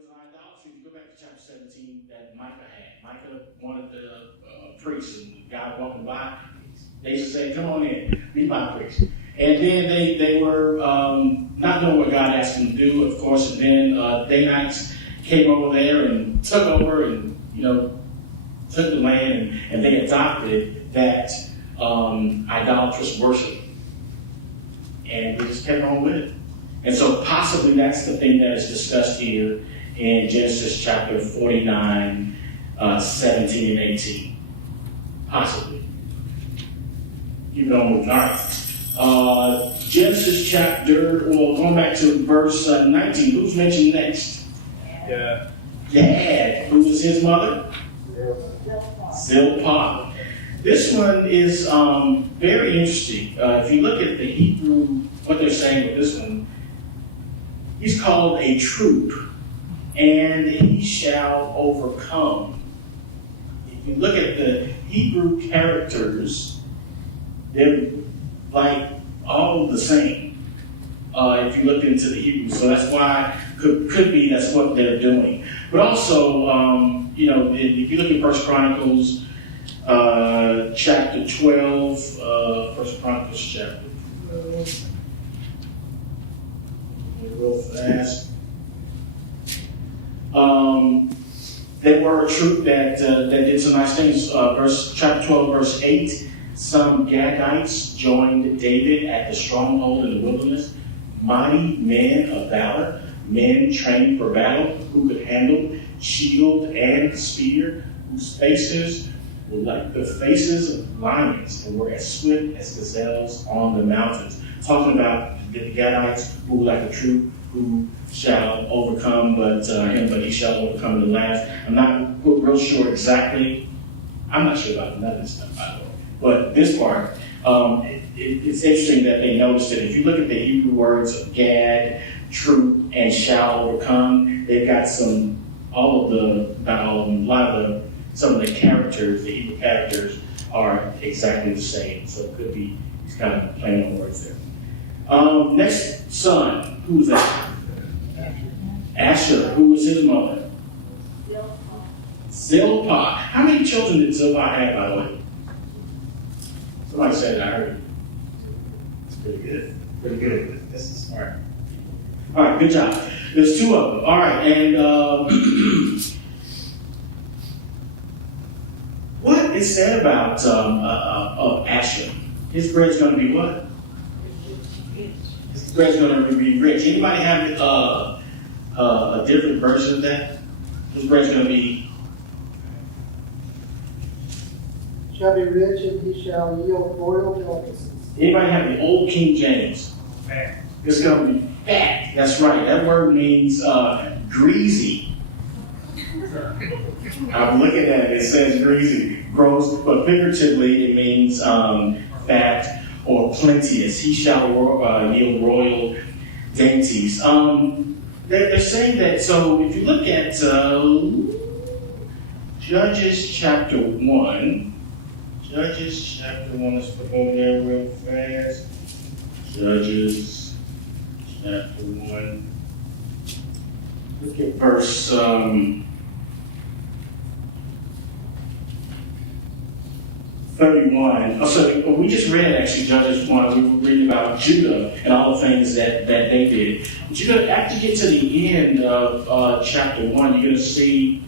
was an idolatry. If you go back to chapter 17 that Micah had. Micah wanted the priest, and the guy walking by, they used to say, come on in, be my priest. And then they were not knowing what God asked them to do, of course, and then Danites came over there and took over and, took the land, and they adopted that idolatrous worship. And we just kept on with it. And so possibly that's the thing that is discussed here in Genesis chapter 49, 17 and 18. Possibly. Keep it on moving. All right. Genesis chapter, going back to verse 19. Who's mentioned next? Gad. Who was his mother? Zilpah. This one is very interesting. If you look at the Hebrew, what they're saying with this one, he's called a troop, and he shall overcome. If you look at the Hebrew characters, they're like all the same. If you look into the Hebrew, so that's why could be that's what they're doing. But also, if you look at First Chronicles chapter 12, First Chronicles chapter 12. Real fast. They were a troop that did some nice things. Chapter 12, verse 8. Some Gadites joined David at the stronghold in the wilderness. Mighty men of valor, men trained for battle, who could handle shield and spear, whose faces were like the faces of lions and were as swift as gazelles on the mountains. Talking about the Gadites who were like a troop who shall overcome, but he shall overcome in the last. I'm not real sure exactly. I'm not sure about none of this stuff, by the way. But this part, it's interesting that they noticed that if you look at the Hebrew words of Gad, troop, and shall overcome, they've got some the characters, the Hebrew characters, are exactly the same. So it could be he's kind of playing on words there. Next son, who's that? Asher. Who was his mother? Zilpah. How many children did Zilpah have, by the way? Somebody said it, I heard it. It's pretty good. Pretty good. This is smart. All right, good job. There's two of them. All right, and what is said about Asher? His bread's going to be what? His bread's going to be rich. Anybody have a different version of that? His bread's going to be... Shall be rich, and he shall yield royal delicacies. Anybody have the old King James? Fat. It's going to be fat. That's right. That word means greasy. I'm looking at it. It says greasy. Gross, but figuratively it means fat or plenteous. He shall yield royal dainties. They're saying that, so if you look at Judges chapter 1, let's put over there real fast. Judges chapter 1. Look at verse 31. So we just read actually Judges 1. We were reading about Judah and all the things that they did. Judah, after you get to the end of chapter 1, you're going to see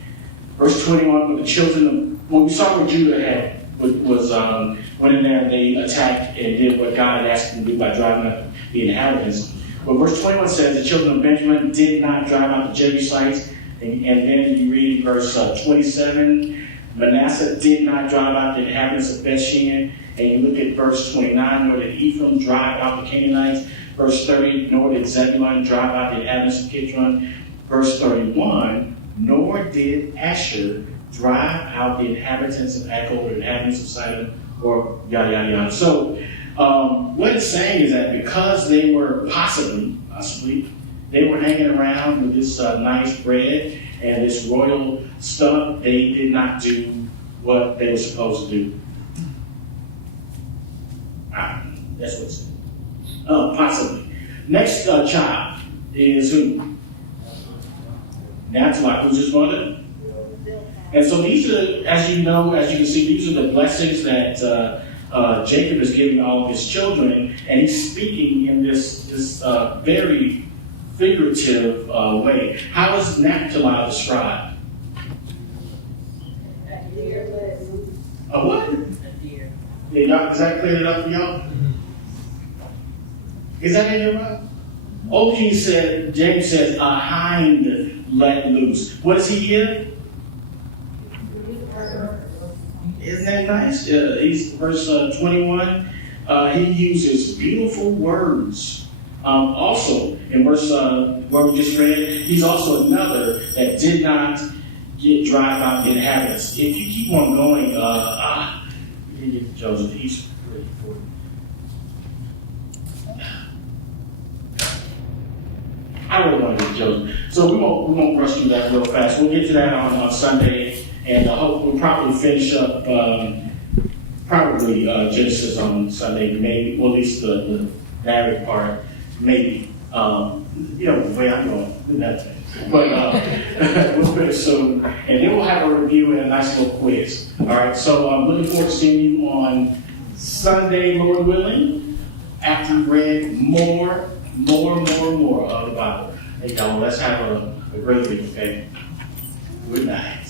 verse 21 with the children of, when we saw what Judah had went in there and they attacked and did what God had asked them to do by driving out the inhabitants. But verse 21 says the children of Benjamin did not drive out the Jebusites. And then you read verse 27, Manasseh did not drive out the inhabitants of Bethshean. And you look at verse 29, nor did Ephraim drive out the Canaanites. Verse 30, nor did Zebulun drive out the inhabitants of Kidron. Verse 31, nor did Asher drive out the inhabitants of Echo or the inhabitants of Sidon, or yada, yada, yada. So what it's saying is that because they were possibly, they were hanging around with this nice bread and this royal stuff, they did not do what they were supposed to do. That's what it says. Possibly. Next child is who? Now to like who's his mother? And so these are, as you know, as you can see, these are the blessings that Jacob is giving all of his children, and he's speaking in this very figurative way. How is Naphtali described? A what? Yeah, y'all, does that clear it up for y'all? Is that in your mind? O.P. said, James says, a hind let loose. What does he give? Isn't that nice? He's verse 21. He uses beautiful words. Also, in verse where we just read, he's also another that did not drive out the inhabitants. If you keep on going, Joseph, he's pretty important. I really want to get Joseph. So we won't rush through that real fast. We'll get to that on Sunday, and hope we'll probably finish up Genesis on Sunday, maybe, well, at least the narrative part, maybe. The way I'm going, nothing. But we'll finish soon, and then we'll have a review and a nice little quiz. All right, so I'm looking forward to seeing you on Sunday, Lord willing, after you've read more of the Bible. Hey, y'all, let's have a great week, okay? Good night.